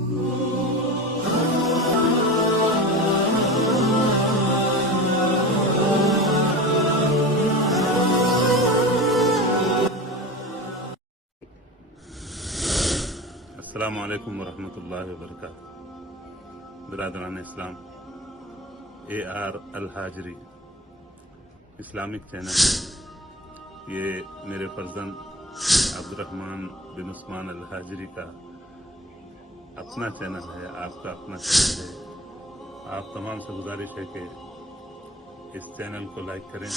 السلام علیکم ورحمۃ اللہ وبرکاتہ۔ برادران اسلام، AR الحاجری اسلامک چینل، یہ میرے فرزند عبدالرحمن بن عثمان الحاجری کا اپنا چینل ہے، آپ کا اپنا چینل ہے۔ آپ تمام سے گزارش ہے کہ اس چینل کو لائک کریں،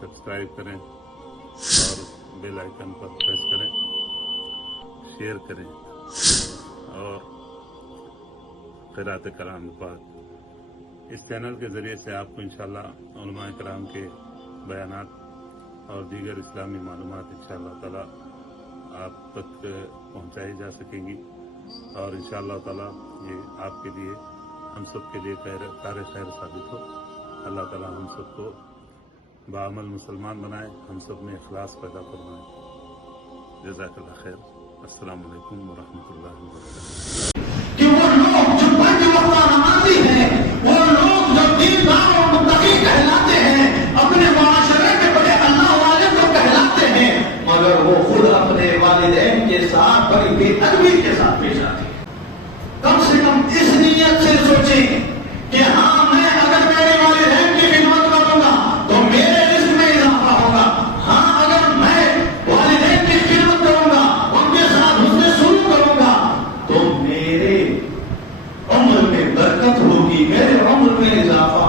سبسکرائب کریں اور بیل آئیکن پر پریس کریں، شیئر کریں اور قرأت کلام پاک۔ اس چینل کے ذریعے سے آپ کو انشاءاللہ علماء کرام کے بیانات اور دیگر اسلامی معلومات انشاءاللہ تعالی آپ تک پہنچائی جا سکیں گی، اور انشاءاللہ تعالی یہ آپ کے لیے، ہم سب کے لیے کار خیر ثابت ہو۔ اللہ تعالی ہم سب کو بعمل مسلمان بنائے، ہم سب میں اخلاص پیدا فرمائے۔ جزاک اللہ خیر۔ السلام علیکم ورحمۃ اللہ وبرکاتہ۔ کہ وہ لوگ جو بڑے وفا نمازی ہیں، وہ لوگ جو دیندار اور متقی کہلاتے ہیں، اپنے معاشرے میں بڑے اللہ والے کو کہلاتے ہیں، مگر وہ خود اپنے والدین کے ساتھ بڑی بے ادبی کے ساتھ پیش آتے ہیں۔ کم سے کم اس نیت سے سوچیں کہ ہاں، میں اگر میرے والدین کی خدمت کروں گا تو میرے رزق میں اضافہ ہوگا۔ ہاں، اگر میں والدین کی خدمت کروں گا، ان کے ساتھ حسن سلوک کروں گا تو میرے عمر میں برکت ہوگی، میرے عمر میں اضافہ۔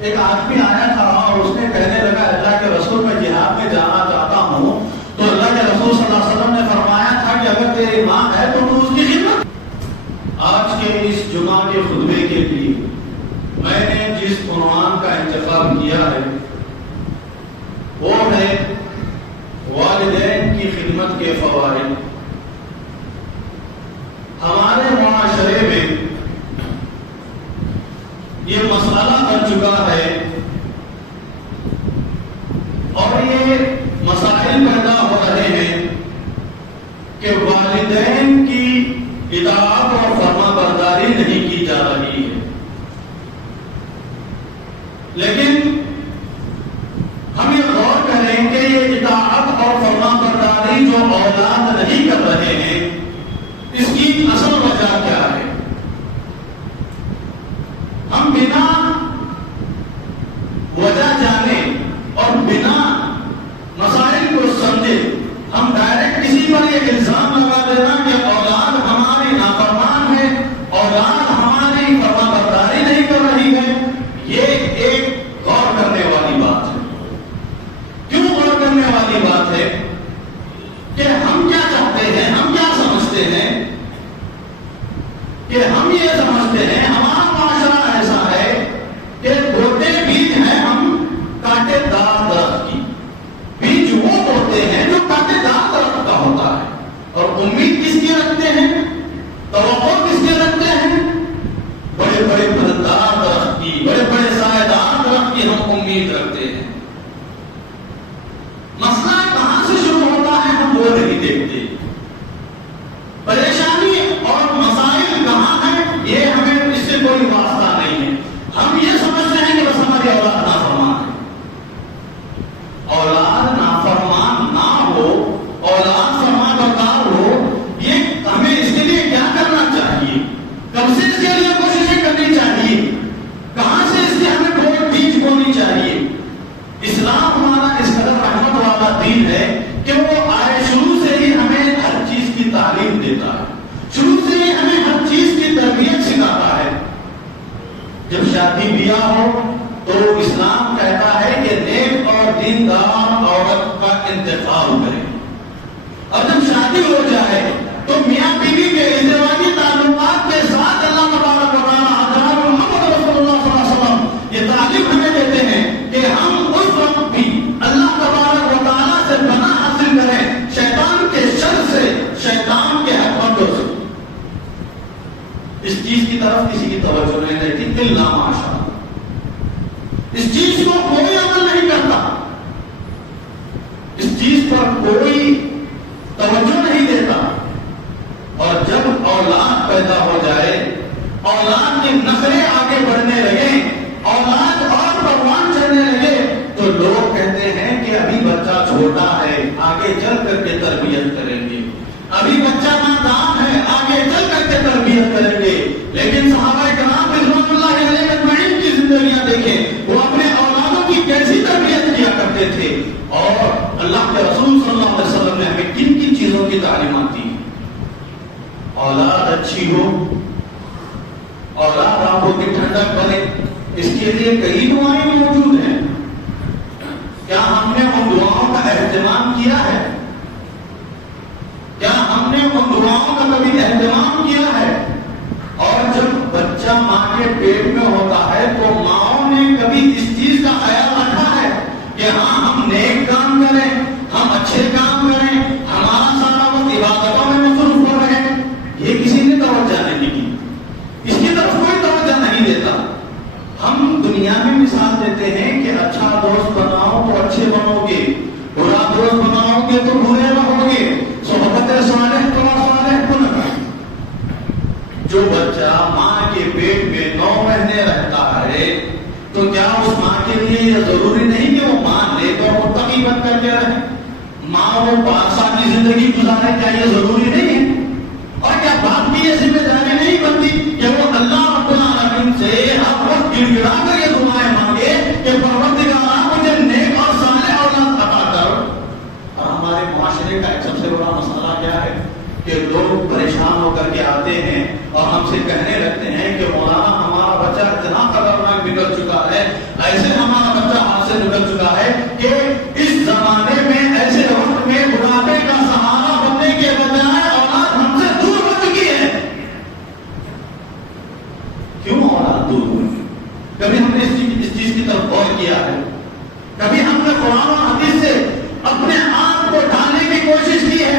ایک آدمی آیا تھا اور اس نے کہنے لگا، اللہ کے رسول میں جہاد میں جانا چاہتا ہوں، تو اللہ کے رسول صلی اللہ علیہ وسلم نے فرمایا تھا کہ اگر تیری ماں ہے تو تو اس کی خدمت۔ آج کے اس جمعہ کے خطبے کے لیے میں نے جس عنوان کا انتخاب کیا ہے وہ ہے والدین کی خدمت کے فوائد۔ ہمارے معاشرے میں یہ مسئلہ بن چکا ہے اور یہ مسائل پیدا ہو رہے ہیں کہ والدین کی اطاعت اور فرما برداری نہیں کی جا رہی ہے، لیکن ہم یہ غور کریں کہ یہ اطاعت اور فرما برداری جو اولاد نہیں کر رہے ہیں، اس کی اصل وجہ کیا ہے؟ ہم بنا وجہ جانے اور بنا مسائل کو سمجھے ہم ڈائریکٹ کسی پر یہ الزام لگا دینا کہ اولاد ہماری نافرمان ہے، اولاد ہماری فرما برداری نہیں کر رہی ہے، یہ ایک غور کرنے والی بات ہے۔ کیوں غور کرنے والی بات ہے؟ کہ ہم کیا چاہتے ہیں، ہم کیا سمجھتے ہیں؟ کہ ہم یہ سمجھتے ہیں ہمارا معاشرہ ایسا ہے کہ بوتے بیج ہیں ہم کانٹے دار درخت کی، بیج وہ بوتے ہیں جو کانٹے دار درخت کا ہوتا ہے، اور امید کس کی رکھتے ہیں، توقع کس کی رکھتے ہیں؟ بڑے بڑے پھلدار درخت کی، بڑے بڑے سایہ دار درخت کی ہم امید رکھتے ہیں۔ مسئلہ کہاں سے شروع ہوتا ہے ہم وہ نہیں دیکھتے، پریشانی اور مسائل کہاں ہیں یہ ہمیں اس سے کوئی واسطہ نہیں ہے۔ ہم یہ سمجھتے ہیں کہ بس ہماری اولاد نافرمان ہے۔ اولاد نافرمان نہ ہو، اولاد فرما بردار ہو، یہ ہمیں اس کے لیے کیا کرنا چاہیے؟ کب سے اس کے لیے کوششیں کرنی چاہیے؟ کہاں سے اس کے ہمیں ڈھول بیج بولنی چاہیے؟ اسلام ہمارا اس قدر رحمت والا دین ہے کہ وہ آئے شروع سے ہی ہمیں ہر چیز کی تعلیم دیتا ہے، شروع سے ہی ہمیں ہر چیز کی تربیت سکھاتا ہے۔ جب شادی بیاہ ہو تو اسلام کہتا ہے کہ نیک اور دیندار عورت کا انتخاب کریں، اور جب شادی ہو جائے تو میاں بیوی کے ازدواجی تعلقات کے ساتھ اللہ تبارک و تعالیٰ جناب محمد رسول اللہ صلی اللہ علیہ وسلم یہ تعلیم ہمیں دیتے ہیں کہ ہم اس وقت بھی اللہ تبارک و تعالیٰ سے پناہ حاصل کریں، شیطان کے شر سے، شیطان کے حکمتوں سے۔ اس چیز کی طرف کسی کی توجہ نہیں رہتی، الا ماشاء اللہ۔ اس چیز کو کوئی عمل نہیں کرتا، اس چیز پر کوئی توجہ نہیں دیتا، اور جب اولاد پیدا ہو جائے، اولاد کے نخرے آگے بڑھنے لگے، اولاد اور پروان چڑھنے لگے، تو لوگ کہتے ہیں کہ ابھی بچہ چھوٹا ہے، آگے چل کر کے تربیت کریں گے، ابھی بچہ نادان ہے، آگے چل کر کے تربیت کریں گے۔ لیکن صحابہ کرام رضوان اللہ علیہ اجمعین کی زندگیاں دیکھیں، وہ اپنے اولادوں کی کیسی تربیت کیا کرتے تھے، اور اللہ کے رسول صلی اللہ علیہ وسلم نے ہمیں کن کن چیزوں کی تعلیمات دی۔ اولاد اچھی ہو، اولاد آپ کی ٹھنڈک بنے، اس کے لیے کئی دعائیں موجود ہیں۔ کیا ہم نے ان دعاؤں کا اہتمام کیا ہے؟ کیا ہم نے ان دعاؤں کا کبھی اہتمام کیا ہے؟ اور جب بچہ ماں کے پیٹ میں ہوتا ہے تو ماں نے کبھی اس چیز کا خیال رکھا ہے کہ ہاں ہم نیک کام کریں، ہم اچھے کام کریں، ہمارا سارا وقت عبادتوں میں مصروف ہو رہے؟ یہ کسی نے توجہ نہیں کی، اس کی طرف کوئی توجہ نہیں دیتا۔ ہم دنیا میں مثال دیتے ہیں کہ اچھا دوست بناؤ تو اچھے بنو گے، برا دوست بناؤ گے تو برے رہو گے، صحبت صالح تو صالح بن گئے۔ جو بچہ ماں کے پیٹ میں 9 مہینے رہتا ہے تو کیا اس ماں کے لیے یہ ضروری نہیں کہ وہ ماں لے کر متقی بن کر کے رہے، ماں وہ 5 سال کی زندگی گزارے؟ کیا یہ ضروری نہیں ہے؟ اور کیا باپ کی یہ ذمہ داری نہیں بنتی کہ وہ اللہ رب العالمین سے ہر وقت گڑ گڑا کر یہ دعائیں مانگے کہ پروردگار مجھے نیک اور صالح اولاد عطا کر؟ اور ہمارے معاشرے کا ایک سب سے بڑا مسئلہ کیا ہے کہ لوگ پریشان ہو کر کے آتے ہیں اور ہم سے کہنے لگتے ہیں کہ مولانا ہمارا بچہ اتنا خطرناک نکل چکا ہے، ایسے ہمارا بچہ ہاتھ سے نکل چکا ہے کہ اس زمانے میں ایسے وقت میں بڑھاپے کا سہارا بننے کے بجائے اولاد ہم سے دور ہو چکی ہے۔ کیوں اولاد دور ہوئی؟ کبھی ہم نے اس چیز کی طرف غور کیا ہے؟ کبھی ہم نے قرآن اور حدیث سے اپنے آپ کو ڈھالنے کی کوشش کی ہے؟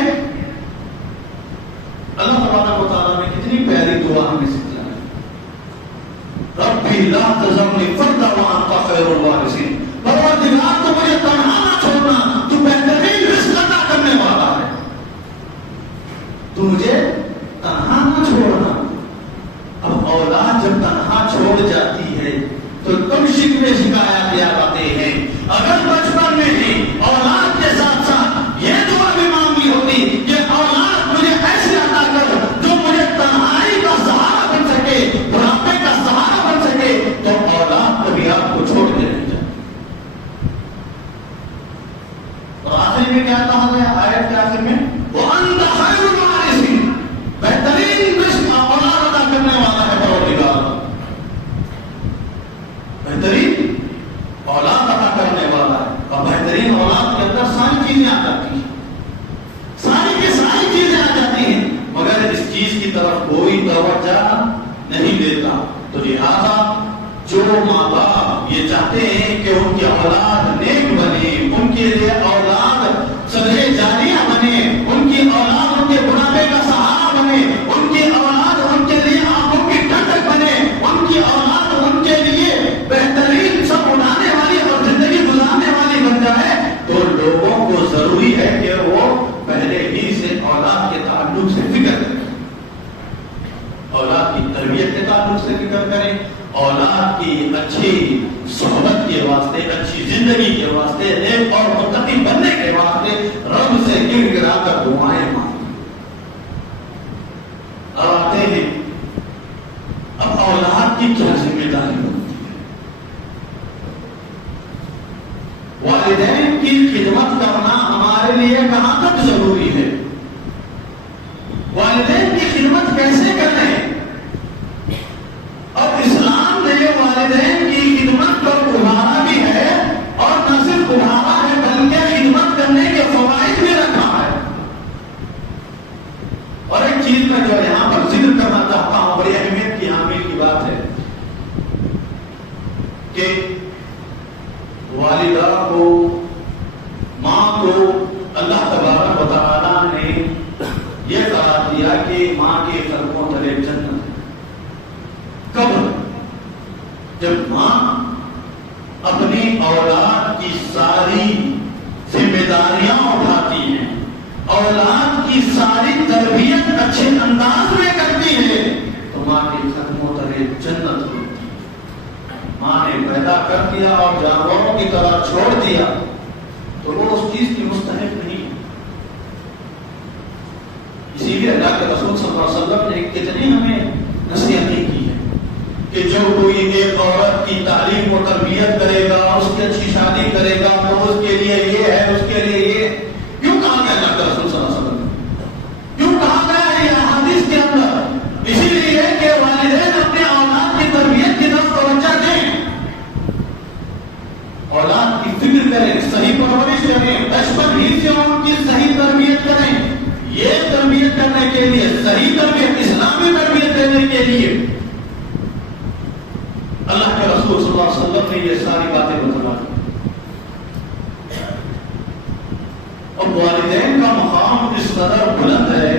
اللہ تبارک و تعالیٰ نے کتنی پیاری دعا ہمیں سکھلائی، ربی لا تذرنی فردا وانت خیر الوارثین، پروردگار تو مجھے تنہا نہ چھوڑنا، تو بہترین رزق عطا کرنے والا ہے، تو مجھے تنہا نہ چھوڑنا۔ اب اولاد جب تنہا چھوڑ جاتی ہے تو کم شکوے شکایات یاد آتے ہیں۔ اگر بچپن میں ہی اولاد کے ساتھ ساتھ یہ دعا بھی مانگی ہوتی کہ اولاد مجھے ایسے عطا کر جو مجھے تنہائی کا سہارا بن سکے، بڑھاپے کا سہارا بن سکے، تو اولاد کبھی آپ کو چھوڑ کے نہیں جائے۔ اور آخر میں کیا کہا گیا آیت کے آخر میں؟ وَأَنْتَ خَيْرُ الْوَارِثِينَ، بہترین رزق اولاد عطا کرنے والا ہے پروردگار، بہترین اولاد عطا کرنے والا ہے، اور بہترین اولاد کے اندر ساری چیزیں آ جاتی ہیں، ساری کی ساری چیزیں آ جاتی ہیں، مگر اس چیز کی طرف کوئی توجہ نہیں دیتا۔ تو لہذا جو ماں باپ یہ چاہتے ہیں کہ ان کی اولاد نیک بنے، ان کے لیے اولاد صدقہ جاریہ بنے، ان کی اولاد ان کے بڑھاپے کا سہارا بنے، ان کی اولاد ان کے لیے آنکھوں کی ٹھنڈک بنے، ان کی اولاد ان کے لیے بہترین سب اڑانے والی اور زندگی گزارنے والی بن جائے، تو لوگوں کو ضروری ہے کہ وہ پہلے ہی سے اولاد کے تعلق سے فکر کریں، اولاد کی تربیت کے تعلق سے فکر کریں، اولاد کی اچھی صحبت کے واسطے، اچھی زندگی کے واسطے، نیک اور متقی بننے کے واسطے رب سے گر گرا کر دعائیں مانگیں۔ اب آتے ہیں اب اولاد کی کیا ذمہ داری ہوتی ہے؟ والدین کی خدمت کرنا ہمارے لیے کہاں تک ضروری ہے؟ والدین کی خدمت کیسے کریں؟ اور اسلام نے والدین کی خدمت پر ابھارا بھی ہے، اور نہ صرف ابھارا ہے بلکہ خدمت کرنے کے فوائد بھی رکھا ہے۔ اور ایک چیز میں جو یہاں پر ذکر کرنا چاہتا ہوں، بڑی اہمیت کی حامل کی بات ہے کہ والدہ کو، ماں کو اللہ تبارک و تعالیٰ نے یہ قرار دیا کہ ماں کے قدموں تلے جنت ہے۔ کب؟ جب ماں اپنی اولاد کی ساری ذمہ داریاں اٹھاتی ہیں، اولاد کی ساری تربیت اچھے انداز میں کرتی ہے، یہ جنت ہوتی ہے۔ ماں نے پیدا کر دیا اور جانوروں کی طرح چھوڑ دیا تو وہ اس چیز کی مستحق نہیں۔ اسی لیے اللہ کے رسول صلی اللہ علیہ وسلم نے کتنی ہمیں نصیحتیں کی ہے کہ جو کوئی ایک عورت کی تعلیم و تربیت کرے گا، اس کی اچھی شادی کرے گا تو اس کے لیے یہ ہے، اس کے لیے یہ۔ کیوں کہا گیا اللہ کے رسول صلی اللہ علیہ وسلم نے؟ کیوں کہا گیا ہے یہ احادیث کے اندر؟ اسی لیے کہ والدین اپنے اولاد کی تربیت کی طرف توجہ دیں، اولاد کی فکر کریں، صحیح پرورش کریں، بچپن ہی سے ان کی صحیح تربیت کریں۔ یہ تربیت کرنے کے لیے، صحیح تربیت، اسلامی تربیت دینے کے لیے اللہ کے رسول صلی اللہ علیہ وسلم نے یہ ساری باتیں بتلائی۔ اور والدین کا مقام اس قدر بلند ہے،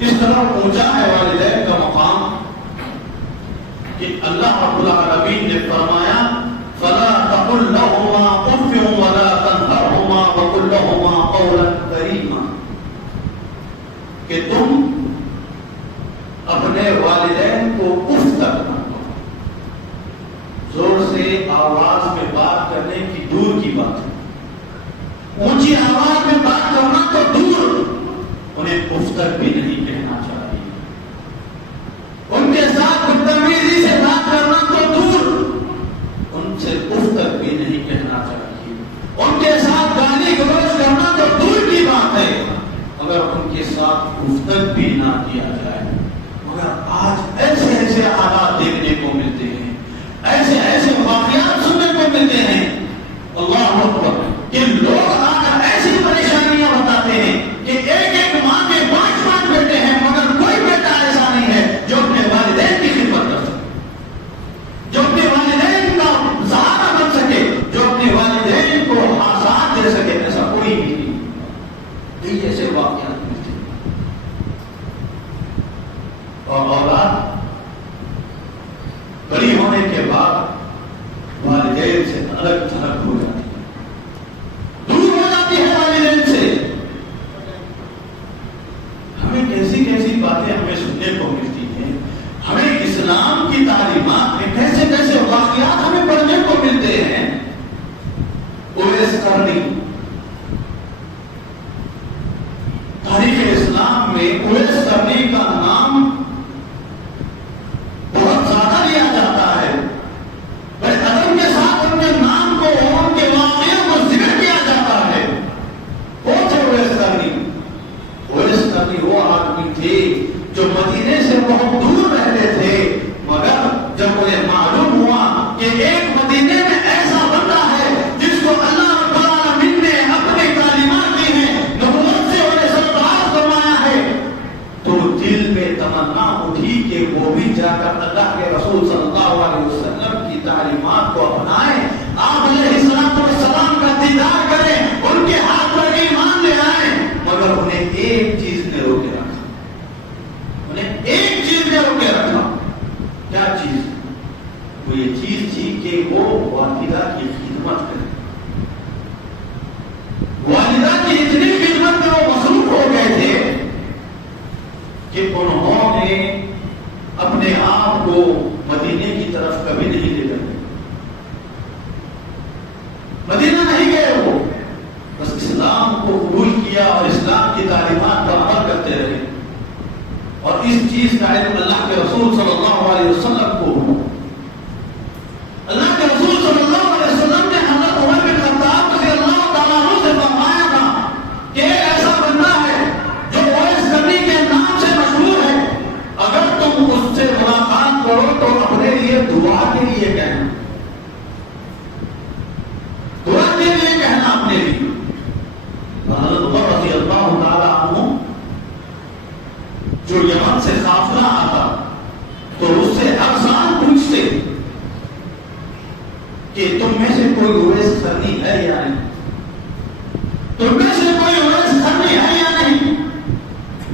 اس قدر اونچا ہے والدین کا مقام کہ اللہ رب العالمین نے فرمایا فَلَا تَقُلْ لَهُمَا أُفٍّ وَلَا تَنْهَرْهُمَا وَقُلْ لَهُمَا قَوْلًا كَرِيمًا، کہ تم اپنے والدین کو اف تک نہ کہو۔ زور سے آواز میں بات کرنے کی دور کی بات ہے، اونچی آواز میں بات کرنا تو دور، انہیں اف تک بھی نہیں کہنا چاہیے۔ ان کے ساتھ بدتمیزی سے بات کرنا تو دور، ان سے اف تک بھی نہیں کہنا چاہیے۔ ان کے ساتھ گالی گلوچ کرنا تو دور کی بات ہے، اگر ان کے ساتھ اف تک بھی نہ کیا جائے۔ مگر آج ایسے ایسے حالات دیکھنے کو ملتے ہیں، ایسے ایسے واقعات سننے کو ملتے ہیں، اللہ اکبر، کہ لوگ آ کر ایسی پریشانیاں بتاتے ہیں کہ ایک ایک ماں کے 5 بیٹے ہیں، مگر کوئی بیٹا ایسا نہیں ہے جو اپنے والدین کی خدمت کر سکے، جو اپنے والدین کا سہارا بن سکے، جو اپنے والدین کو آسان دے سکے، ایسا کوئی بھی نہیں۔ یہ ایسے واقعات ملتے ہیں۔ اور اولاد بڑی ہونے کے بعد والدین سے الگ تھلگ ہو جاتی ہے، دور ہو جاتی ہے والدین سے۔ ہمیں کیسی کیسی باتیں ہمیں سننے کو ملتی ہیں، ہمیں اسلام کی تعلیمات میں کیسے کیسے واقعات ہمیں پڑھنے کو ملتے ہیں۔ اویس قرنی، تاریخ اسلام میں اویس قرنی کا نام بہت زیادہ لیا جاتا ہے، بڑے ادب کے ساتھ ان کے نام کو، ان کے واقعوں کو ذکر کیا جاتا ہے۔ وہ تھے اویس قرنی۔ اویس قرنی وہ آدمی تھے جو مدینے سے بہت دور رہتے تھے، مگر جب انہیں معلوم ہوا کہ ایک مدینے میں ایسا بندہ ہے جس کو اللہ رب العالمین نے اپنی تعلیمات دی ہیں، نبوت سے انہیں سرفراز فرمایا ہے، تو دل میں تمنا اٹھی کہ وہ بھی جا کر اللہ کے رسول صلی اللہ علیہ وسلم کی تعلیمات کو اپنائیں، آپ علیہ السلام کا دیدار کریں، ان کے ہاتھ پر ایمان لے آئیں۔ مگر انہیں ایک چیز نے روکے رکھا، انہیں ایک چیز نے روکے رکھا۔ کیا چیز؟ وہ یہ چیز تھی کہ وہ والدہ کی خدمت کریں۔ والدہ کی اتنی خدمت میں وہ مصروف ہو گئے تھے کہ انہوں نے اپنے آپ کو مدینے کی طرف کبھی نہیں لے گئے، مدینہ نہیں گئے، وہ بس اسلام کو قبول کیا اور اسلام کی تعلیمات پر عمل کرتے رہے۔ اور اس چیز کا علم اللہ کے رسول صلی اللہ علیہ وسلم کو، اللہ کے رسول صلی اللہ علیہ وسلم نے حضرت عمر بن خطاب رضی اللہ تعالیٰ عنہ سے فرمایا تھا کہ ایک ایسا بندہ ہے جو اویس قرنی کے نام سے مشہور ہے، اگر تم اس سے ملاقات کرو تو اپنے لیے دعا کے لیے کہنا، دعا کے لیے کہنا اپنے لیے۔ حضرت عمر رضی اللہ تعالیٰ عنہ جو یمن سے قافلہ آتا تو اس سے ہر سال پوچھتے کہ تم میں سے کوئی اویس قرنی ہے یا نہیں، تم میں سے کوئی اویس قرنی ہے یا نہیں۔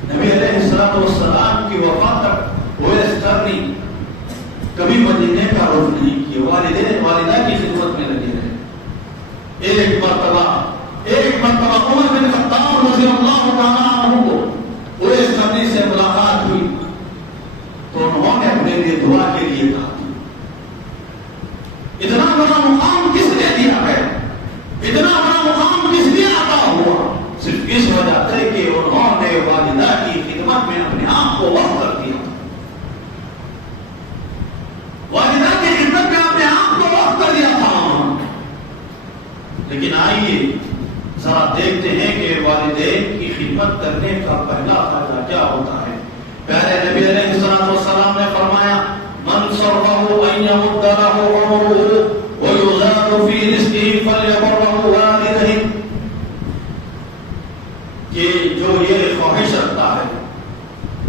نبی علیہ السلام کی وفات تک اویس قرنی کبھی مدینے کا رخ نہیں کیے، والدین والدہ کی خدمت میں لگے رہے۔ ایک مرتبہ عمر بن خطاب رضی اللہ تعالیٰ عنہ کو اویس قرنی سے ملاقات ہوئی تو انہوں نے اپنے اپنے لیے دعا کے لیے کہا تھا. اتنا بڑا مقام کس نے دیا ہے؟ اتنا بڑا مقام کس لیے عطا ہوا؟ صرف اس وجہ سے کہ انہوں نے والدہ کی خدمت میں اپنے آپ کو وقف کر دیا. والدہ کی خدمت میں اپنے آپ کو وقف کر دیا تھا. لیکن آئیے ذرا دیکھتے ہیں کہ والدین کی خدمت کرنے کا پہلا فائدہ کیا ہوتا ہے. پیارے نبی علیہ الصلوۃ والسلام نے فرمایا من سرہ ان یمد لہ عمرہ ویزاد فی رزقہ فلیبرہ والدہ، کہ جو یہ خواہش رکھتا ہے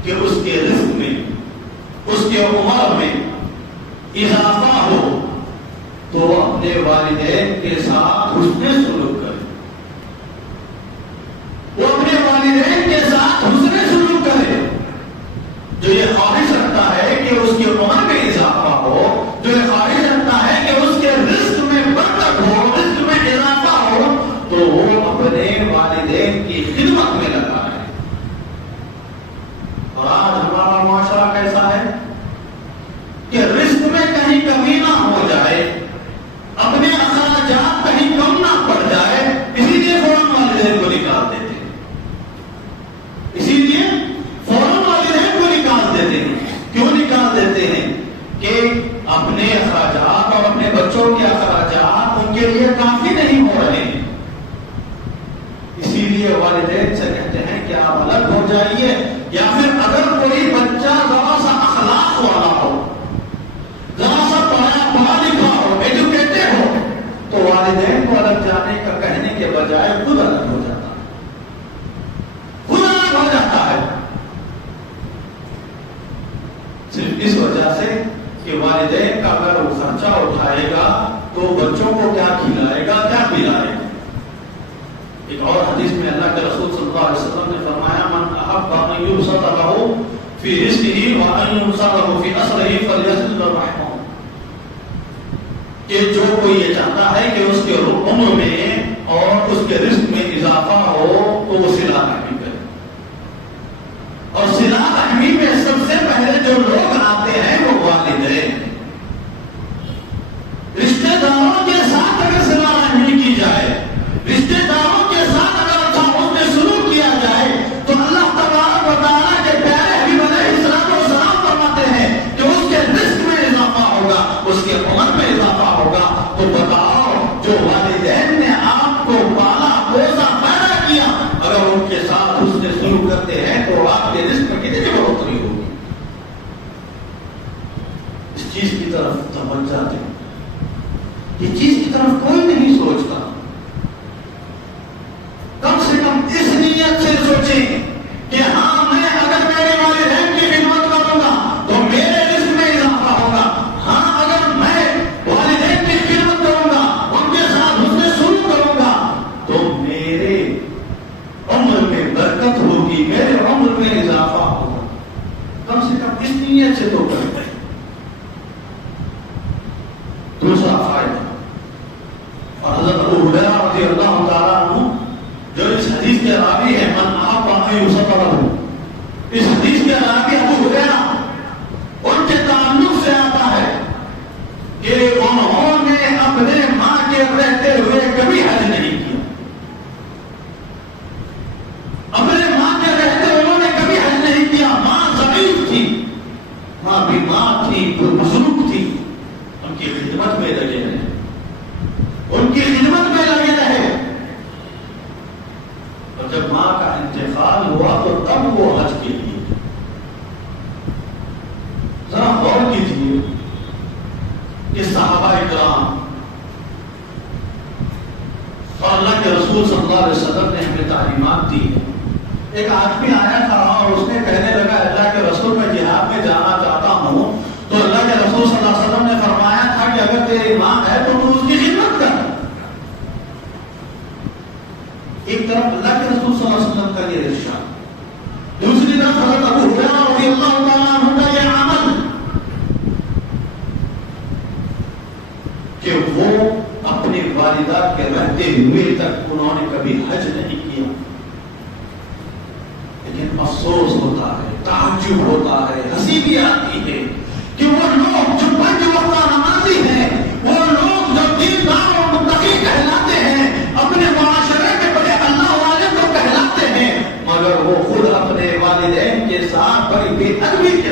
کہ اس کے رزق میں، اس کے عمر میں اضافہ ہو تو اپنے والدین کے ساتھ حسن سلوک کرے. وہ اپنے والدین کے ساتھ حسن سلوک کرے. جو یہ خواہش رکھتا ہے کہ اس کی عمر میں اضافہ ہو، جو یہ خواہش رکھتا ہے کہ اس کے رزق میں برکت ہو، رزق میں اضافہ ہو، تو وہ اپنے والدین کی خدمت میں لگا ہے. اور آج ہمارا معاشرہ کیسا ہے کہ رزق میں کہیں کمی نہ ہو جائے، اپنے اخراجات کہیں کم نہ پڑ جائے، اسی لیے فوراً والدین کو نکال دیتے ہیں. اسی لیے فوراً والدین کو نکال دیتے ہیں. کیوں نکال دیتے ہیں؟ کہ اپنے اخراجات اور اپنے بچوں کے اخراجات ان کے لیے کافی نہیں ہو رہے ہیں. اسی لیے والدین سے کہتے ہیں کہ آپ الگ ہو جائیے، یا پھر اگر کوئی بچہ ذرا سا اخلاق والا ہو، ذرا سا پڑھا لکھا ہو، ایجوکیٹڈ ہو، تو والدین کو الگ جانے کا کہنے کے بجائے خود الگ ہو جاتا ہے. خود الگ ہو جاتا ہے صرف اس وجہ سے کہ والدین کا اگر وہ خرچہ اٹھائے گا تو بچوں کو کیا کھلائے گا، کیا پلائے گا. ایک اور حدیث میں اللہ کے رسول صلی اللہ علیہ وسلم نے فرمایا من احب ان یبسط له فی رزقه وان ينصر له فی اسره فلیصل رحمه، کہ جو کوئی یہ چاہتا ہے کہ اس کے عمر میں اور اس کے رزق میں اضافہ ہو تو وہ صلہ رحمی کرے. اور صلہ رحمی میں سب سے پہلے جو لوگ آتے ہیں وہ والدین. رشتہ داروں کے ساتھ اگر صلہ رحمی کی جائے، رشتہ داروں کے ساتھ اگر اچھا حسن سلوک کیا جائے، تو اللہ تبارک و تعالیٰ کے پیارے حبیب علیہ السلام فرماتے ہیں کہ اس کے رزق میں اضافہ ہوگا، اس کے عمر میں اضافہ ہوگا. تو بتاؤ، جو والدین نے آپ کو پالا پوسا پیدا کیا، اگر ان کے ساتھ حسن سلوک کرتے ہیں تو آپ کے رزق میں کتنی بڑھوتری ہوگی. اس چیز کی طرف توجہ دیں. یہ چیز کی طرف کوئی نہیں سوچتا. کم سے کم اس نیت سے سوچیں کہ ہاں میں اگر میرے والدین کی خدمت کروں گا تو میرے رزق میں اضافہ ہوگا. ہاں اگر میں والدین کی خدمت کروں گا، ان کے ساتھ حسن سلوک کروں گا، تو میرے عمر میں برکت ہوگی، میرے عمر میں اضافہ ہوگا. کم سے کم اس نیت سے تو کریں. دوسرا فائدہ، اور حضرت ابو ہریرہ رضی اللہ تعالیٰ عنہ جو اس حدیث کے راوی ہے، من احب ان یبسط له، اس حدیث کے راوی ابو ہریرہ، ان کے تعلق سے آتا ہے کہ انہوں نے اپنے ماں کے رہتے ہوئے کبھی حج نہیں کیا. اپنے ماں کے رہتے ہوئے انہوں نے کبھی حج نہیں کیا. ماں ضعیف تھی، ماں بیمار تھی، بزرگ تھی. ان کی خدمت میں لگے رہے، ان کی خدمت میں لگے رہے. اور جب ماں کا انتقال ہوا تو تب وہ حج کے لیے. ذرا غور کیجیے کہ صحابہ اکرام اور اللہ کے رسول صلی اللہ علیہ وسلم نے ہمیں تعلیمات دی. ایک آدمی آیا تھا اور اس نے کہنے لگا اللہ کے رسول میں جہاد میں جانا چاہتا ہوں. تو اللہ کے رسول صلی اللہ علیہ وسلم نے فرمایا تھا کہ اگر تیری ماں ہے تو تو اس کی خدمت کر. ایک طرف اللہ کے رسول صلی اللہ علیہ وسلم کا یہ ارشاد، دوسری طرف حضرت ابو ہریرہ رضی اللہ تعالیٰ عنہ کا یہ عمل کہ وہ اپنی والدہ کے رہتے ہوئے تک انہوں نے کبھی حج نہیں کیا. لیکن افسوس ہوتا ہے، تعجب ہوتا ہے، ہنسی بھی آتی ہے کہ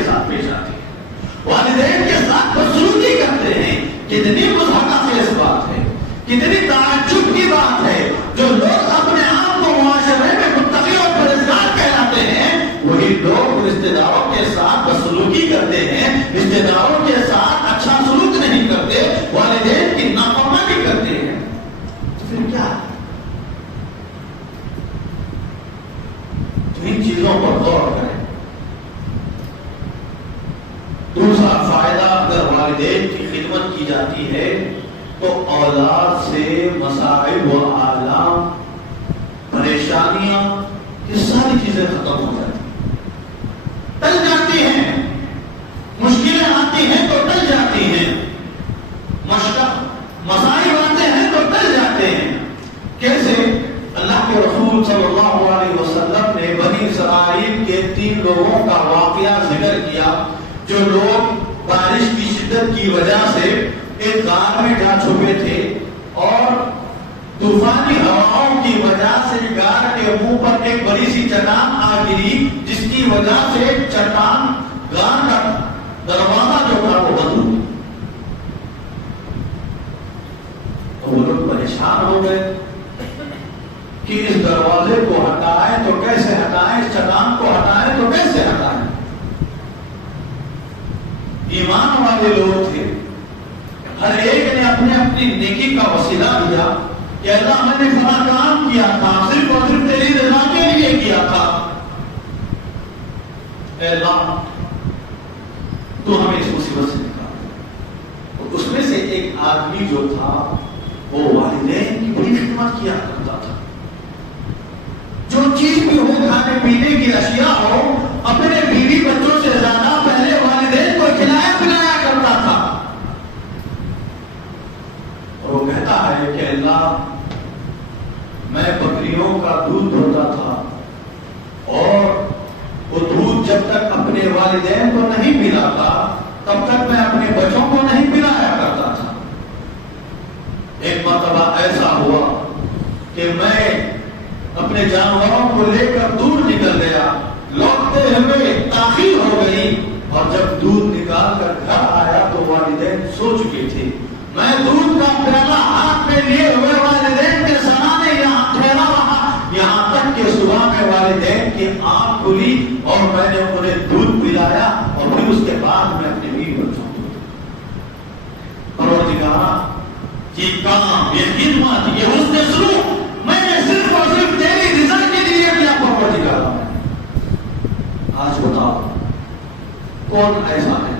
ساتھ پیش آتے ہیں، والدین کے ساتھ بدسلوکی کرتے ہیں. کتنی مضحکہ بات ہے، کتنی تعجب کی بات ہے. جو لوگ اپنے آپ کو معاشرے میں متقی اور پرہیزگار کہلاتے ہیں، وہی لوگ رشتے داروں کے ساتھ بدسلوکی کرتے ہیں، رشتے داروں کے ساتھ اچھا سلوک نہیں کرتے، والدین کی نافرمانی کرتے ہیں. تو پھر کیا؟ تو ان چیزوں پر غور کریں. دوسرا فائدہ، اگر والدین کی خدمت کی جاتی ہے تو اولاد سے مسائل و آلام، پریشانیاں، یہ ساری چیزیں ختم ہو جاتی ہیں، ٹل جاتی ہیں. مشکلیں آتی ہیں تو ٹل جاتی ہیں، مسائل آتے ہیں تو ٹل جاتے ہیں. کیسے؟ اللہ کے رسول صلی اللہ علیہ وسلم نے بنی اسرائیل کے 3 لوگوں کا واقعہ ذکر کیا، جو لوگ بارش کی شدت کی وجہ سے ایک غار میں جا چھپے تھے اور طوفانی ہواؤں کی وجہ سے غار کے منہ پر ایک بڑی سی چٹان آ گری، جس کی وجہ سے چٹان غار کا دروازہ جو تھا وہ بند ہو گیا. تو وہ لوگ پریشان ہو گئے کہ اس دروازے کو ہٹائیں تو کیسے ہٹائیں، اس چٹان کو ہٹائیں تو کیسے ہٹائیں. ایمان والے لوگ تھے، ہر ایک نے اپنے اپنی نیکی کا وسیلہ دیا کہ اللہ میں نے فلاں کام کیا تھا، صرف اور صرف تیری رضا کے لیے کیا تھا. اے اللہ تو ہمیں اس مصیبت سے نکال. اور اس میں سے ایک آدمی جو تھا وہ والدین کی بڑی خدمت کیا کرتا تھا. جو چیز بھی ہو، کھانے پینے کی اشیاء ہو، اپنے بیوی بچوں سے زیادہ پہلے والدین کو کھلایا پلایا کرتا تھا. اور وہ کہتا ہے کہ اللہ میں بکریوں کا دودھ دھوتا تھا اور وہ دودھ جب تک اپنے والدین کو نہیں پلاتا تب تک میں اپنے بچوں کو نہیں پلایا کرتا تھا. ایک مرتبہ ایسا ہوا کہ میں اپنے جانوروں کو لے کر دور نکل گیا، لوٹتے ہوئے تاخیر ہو گئی، اور جب دودھ نکال کر گھر آیا تو والدین سو چکے تھے. میں دودھ کا پیالہ ہاتھ میں لیے ہوئے والدین کے سرانے یہاں ٹھہرا رہا، یہاں تک کہ صبح میں والدین کی آنکھ کھلی اور میں نے انہیں دودھ پلایا، اور پھر اس کے بعد میں اپنے بیوی بچوں کو. پروردگار یہ کام، یہ خدمت، یہ حسن سلوک میں نے صرف اور صرف تیری رضا کے لیے کیا. پروردگار آج بتاؤ کون ایسا ہے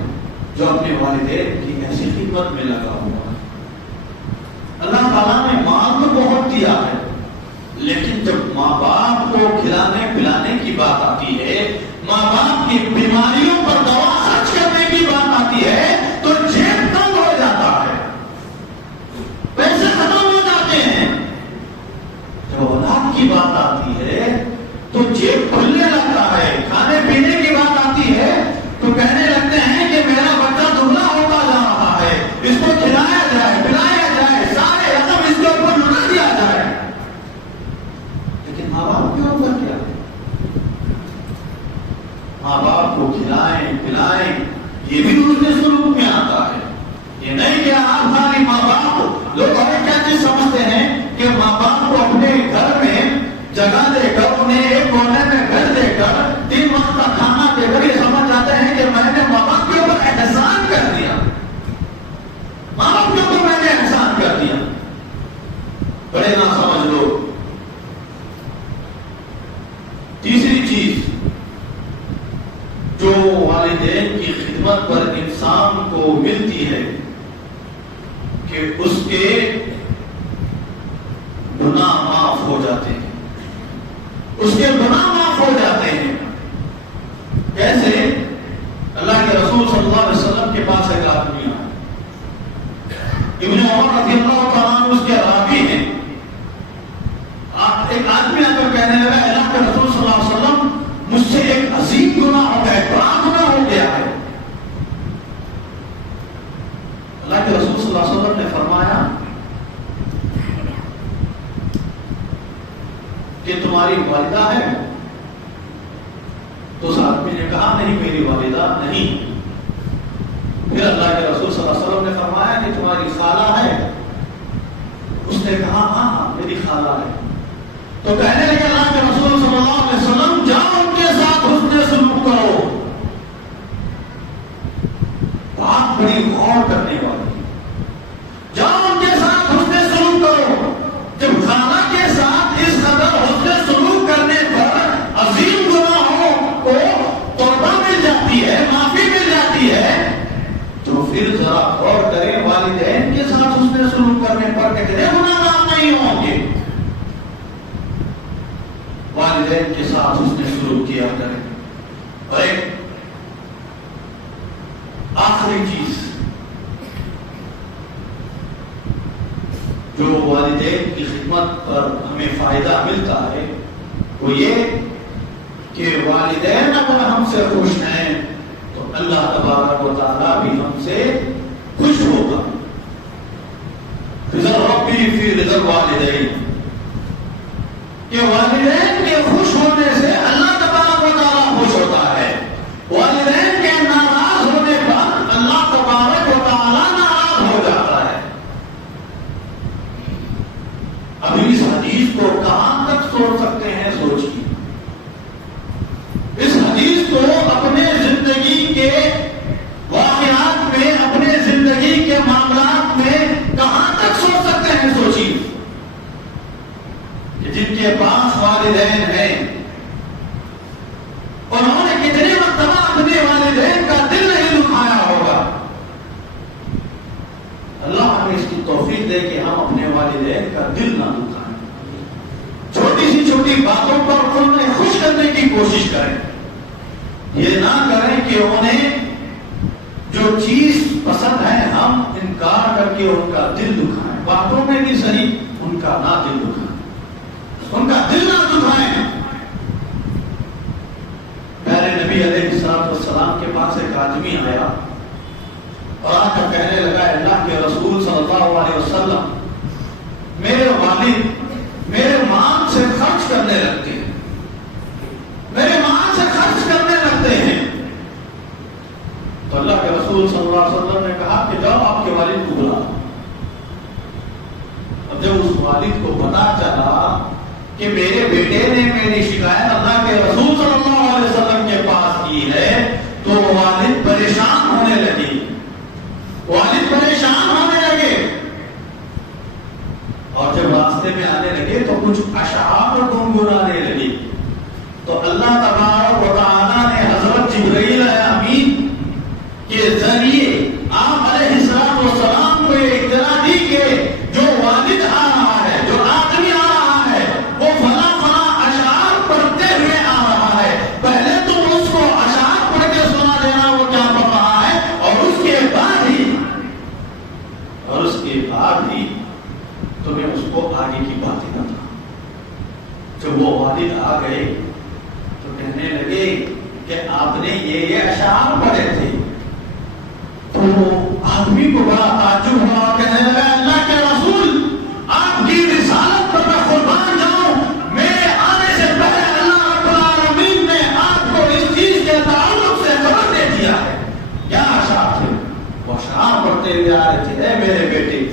جو اپنے والدین کی ایسی خدمت میں لگا ہوا ہے؟ اللہ تعالیٰ نے مال تو بہت دیا ہے، لیکن جب ماں باپ کو کھلانے پلانے کی بات آتی ہے، ماں باپ کی بیماریوں پر دوا خرچ کرنے کی بات آتی ہے تو جیب تنگ ہو جاتا ہے، پیسے ختم ہو جاتے ہیں. جب اولاد کی بات آتی ہے تو جیب کھلنے لگتا ہے. کھانے پینے کی بات آتی ہے تو کہنے لگتے ہیں کہ میرا بچہ دبلا ہوتا جا رہا ہے، اس کو کھلایا جائے پلایا جائے، سارے رقم اس کے اوپر لٹا دیا جائے. لیکن ماں باپ کے اوپر کیا ہے؟ ماں باپ کو کھلائیں پلائیں، یہ بھی دوسرے سلوک میں آتا ہے. یہ نہیں کہ آپ خالی ماں باپ، لوگ اور کیا چیز سمجھتے ہیں کہ ماں باپ کو اپنے گھر میں جگہ دے کر، انہیں ایک کونے میں گھر دے کر، 3 وقت کا کھانا دے کر یہ سمجھ جاتے ہیں کہ میں نے ماں باپ کے اوپر احسان کر دیا، ماں باپ کے اوپر میں نے احسان کر دیا. بڑے نہ سمجھ لو. تیسری چیز جو والدین کی خدمت پر انسان کو ملتی ہے کہ اس کے گناہ معاف ہو جاتے ہیں، اس کے گناہ معاف ہو جاتے ہیں. کیسے؟ اللہ کے رسول صلی اللہ علیہ وسلم کے پاس ایک آدمی آیا، ابن عمر رضی اللہ تعالیٰ عنہ اس کے راوی ہیں. ایک آدمی آ کر کہنے لگا اللہ کے رسول صلی اللہ علیہ وسلم مجھ سے ایک عظیم گناہ ہو گیا ہے، بڑا گناہ ہو گیا ہے. اللہ کے رسول صلی اللہ علیہ وسلم نے فرمایا کہ تمہاری والدہ ہے؟ تو اس آدمی نے کہا نہیں میری والدہ نہیں. پھر اللہ کے رسول صلی اللہ علیہ وسلم نے فرمایا کہ تمہاری خالہ ہے؟ اس نے کہا ہاں میری خالہ ہے. تو کہنے لگے اللہ کے رسول صلی اللہ علیہ وسلم جاؤ ان کے ساتھ حسن سلوک کرو. بات بڑی غور کرنے والی. جاؤ ان کے ساتھ حسن سلوک کرو. جب خالہ کے ساتھ اس قدر حسن سلوک کرنے پر عظیم گناہوں کو توبہ مل جاتی ہے، معافی مل جاتی ہے، تو پھر ذرا غور کریں والدین کے ساتھ حسن سلوک کرنے پر کتنے گناہ معاف نہیں ہوں گے. والدین کے ساتھ حسن سلوک کیا کریں. اور ایک آخری چیز جو والدین کی خدمت پر ہمیں فائدہ ملتا ہے وہ یہ کہ والدین اگر ہم سے خوش ہیں تو اللہ تبارک و تعالیٰ بھی ہم سے خوش ہوگا. رضا ربی فی رضا الوالدین، کہ والدین کے خوش ہونے سے اللہ تبارک و تعالیٰ خوش ہوتا ہے. والدین کے ناراض ہونے پر اللہ تبارک و تعالیٰ ناراض ہو جاتا ہے. ابھی اس حدیث کو کہاں تک سوچ سکتے ہیں؟ سوچیے. اس حدیث کو اپنے زندگی کے واقعات میں، اپنے زندگی کے معاملات میں کہاں تک سوچ سکتے ہیں؟ سوچیے. جن کے پاس والدین ہیں انہوں نے کتنی مرتبہ اپنے والدین کا دل نہیں دکھایا ہوگا. اللہ ہمیں اس کی توفیق دے کہ ہم اپنے والدین کا دل نہ دکھائیں. چھوٹی سی چھوٹی باتوں پر انہیں خوش کرنے کی کوشش کریں. یہ نہ کریں کہ انہیں جو چیز پسند ہے ہم انکار کر کے ان کا دل دکھائیں. باتوں میں بھی صحیح، ان کا نہ دل دکھائیں، ان کا دل نہ دکھائیں. پیارے نبی علیہ السلام کے پاس ایک آدمی آیا اور آ کر کہنے لگا اللہ کے رسول صلی اللہ علیہ وسلم میرے والد میرے مال سے خرچ کرنے لگتے ہیں، میرے مال سے خرچ کرنے لگتے ہیں. تو اللہ کے رسول صلی اللہ علیہ وسلم نے کہا کہ جاؤ آپ کے والد کو بلا. اب جب اس والد کو پتا چلا کہ میرے بیٹے نے میری شکایت اللہ کے رسول صلی اللہ علیہ وسلم کے پاس کی ہے تو والد پریشان ہونے لگے. والد پریشان ہونے لگے اور جب راستے میں آنے لگے تو کچھ اشعار گنگنانے لگے. تو اللہ تبارک و تعالیٰ نے حضرت جبرائیل امین کے ذریعے آپ علیہ السلام کو یہ اطلاع دی کہ جو والد آ رہا ہے، جو آدمی آ رہا ہے، وہ فلاں فلاں اشعار پڑھتے ہوئے آ رہا ہے. پہلے تم اس کو اشعار پڑھ کے سنا دینا وہ کیا پڑھ رہا ہے، اور اس کے بعد ہی تمہیں اس کو آگے کی باتیں بتا. جب وہ والد آ گئے تو کہنے لگے کہ آپ نے یہ اشعار پڑھے تھے. تو آدمی کو بڑا تعجب ہوا، کہنے لگا اللہ کے رسول آپ کی رسالت پر میں قربان جاؤں، میرے آنے سے پہلے اللہ رب العالمین نے آپ کو اس چیز کے تعلق سے خبر دے دیا ہے. کیا اشعار تھے؟ وہ اشعار پڑھتے ہوئے آ رہے تھے، اے میرے بیٹے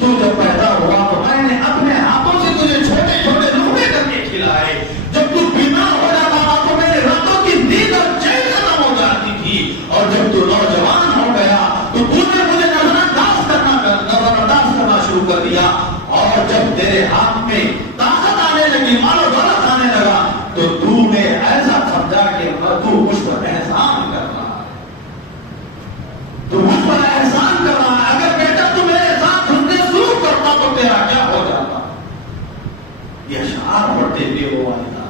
تو جب پیدا ہوا تو میں نے اپنے ہاتھوں سے تجھے چھوٹے چھوٹے لقمے کر کے کھلائے. جب تو بیمار ہو جاتا تھا تو میرے راتوں کی نیند اور چین ختم ہو جاتی تھی، اور جب تو نوجوان ہو گیا تو تو نے مجھے نظر انداز کرنا شروع کر دیا. اور جب تیرے ہاتھ میں طاقت آنے لگی، مال و دولت آنے لگا، تو تو نے ایسا سمجھا کہ تو مجھ پر احسان کر رہا ہے، تو مجھ پر احسان کر رہا ہے. اگر بیٹا تو میرے ساتھ سلوک کرتا تو تیرا کیا ہو جاتا. یہ اشعار پڑھتے ہوئے وہ والدہ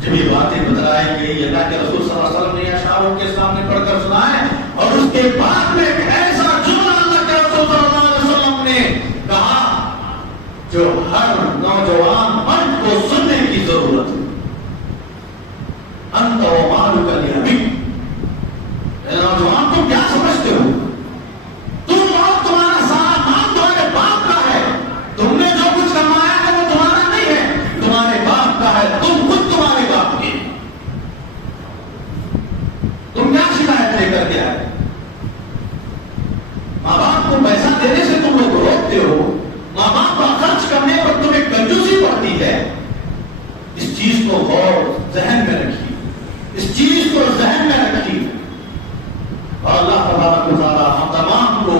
جب یہ باتیں بتلائی گئی، اللہ کے رسول صلی اللہ علیہ وسلم نے اشعار ان کے سامنے پڑھ کر سنائے، اور اس کے بعد میں ایک ایسا جملہ اللہ کے رسول صلی اللہ علیہ وسلم نے کہا جو ہر نوجوان مرد کو سننے کی ضرورت ہے. انت و مالک لابیک. نوجوان تم کیا سمجھتے ہو؟ تم اور تمہارا سارا مال تمہارے باپ کا ہے. تم نے جو کچھ کمایا ہے وہ تمہارا نہیں ہے، تمہارے باپ کا ہے. تم خود تمہارے باپ کے. تم کیا شکایت لے کر کے آئے؟ ہوتے ہو, ماں باپ کا خرچ کرنے پر تمہیں کنجوسی پڑتی ہے, اس چیز کو غور ذہن میں رکھیے, اس چیز کو ذہن میں رکھیے. اور اللہ تبارک و تعالیٰ ہم تمام کو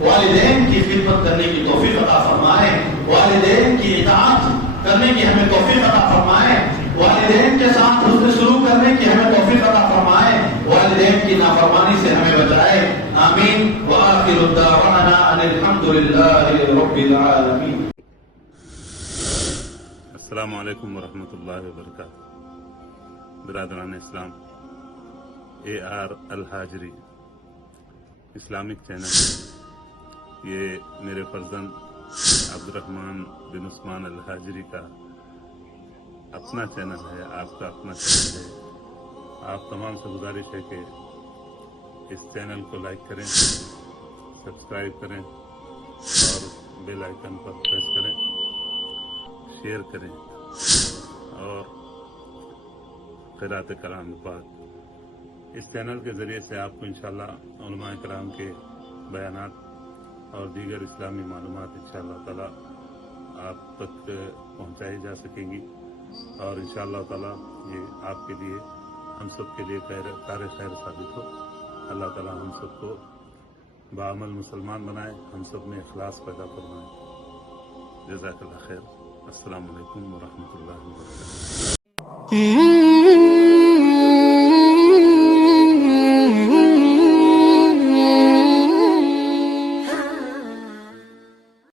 والدین کی خدمت کرنے کی توفیق عطا فرمائے, والدین کی اطاعت کرنے کی ہمیں توفیق عطا فرمائے, والدین کے ساتھ حسن سلوک کرنے کی ہمیں توفیق عطا فرمائے, والدین کی نافرمانی سے ہمیں بچائے. آمین. وآخر الدعوانا ان الحمد للہ رب العالمین. السلام علیکم ورحمۃ اللہ وبرکاتہ. برادران اسلام, AR الحاجری اسلامک چینل, یہ میرے فرزند عبد الرحمن بن عثمان الحاجری کا اپنا چینل ہے, آپ کا اپنا چینل ہے. آپ تمام سے گزارش ہے کہ اس چینل کو لائک کریں, سبسکرائب کریں اور بیل آئیکن پر پریس کریں, شیئر کریں اور قرأت کلام پاک. اس چینل کے ذریعے سے آپ کو انشاءاللہ علماء کرام کے بیانات اور دیگر اسلامی معلومات انشاءاللہ تعالی آپ تک پہنچائی جا سکیں گی, اور انشاءاللہ تعالی یہ آپ کے لیے, ہم سب کے لیے کار خیر ثابت ہو. اللہ تعالی ہم سب کو بعمل مسلمان بنائے, ہم سب میں اخلاص پیدا فرمائے. جزاک اللہ خیر. السلام علیکم ورحمۃ اللہ وبرکاتہ.